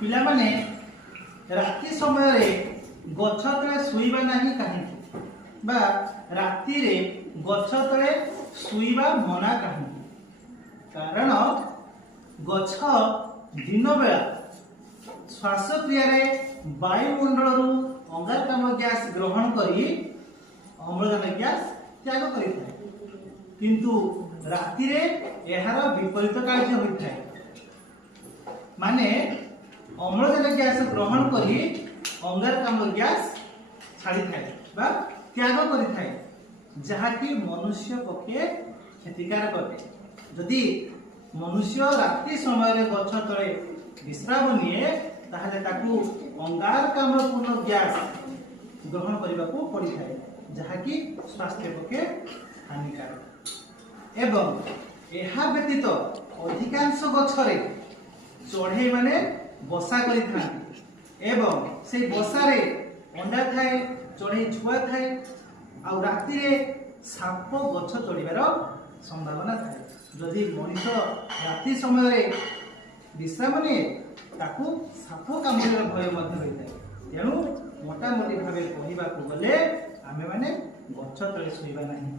पिला माने राति समय गछ तले शुइबा नहीं कहीं बा राति रे गछ तले शुइबा मना कहीं कारण गछ दिन बेला श्वासक्रिया रे वायुमंडल रु अंगारकाम्ल गैस ग्रहण करी अम्लजान गैस त्याग करिଥାଏ किंतु राति रे एहार विपरीत कार्य होइଥାଏ माने अम्लजान गैस ग्रहण करी अंगारकाम्ल गैस छाड़ी थाए बा त्याग करिଥାଏ जहाँकि मनुष्य पक्षे क्षतिकारक अटे यदि मनुष्य राति समय गछ तले विश्राम निए ताहले ताकू अंगारकाम्लपूर्ण गैस ग्रहण करने को पड़ी थाए जहाँकि स्वास्थ्य पक्षे हानिकारक एवं यह व्यतीत अधिकांश गछरे चढ़ई माने बसा करिथांती एवं से बसारे अंडा थाए चढ़ई छुआ थाए आ राति रे साप गछ चढ़िबार संभावना थाए जदि मनीष राति समय विश्राम निए ताकू साप कामुड़ार भय मध्य होइଥାଏ तेणु मोटामोटी भाव कहवाक गले आमे माने गछ तले शुइबा नहीं।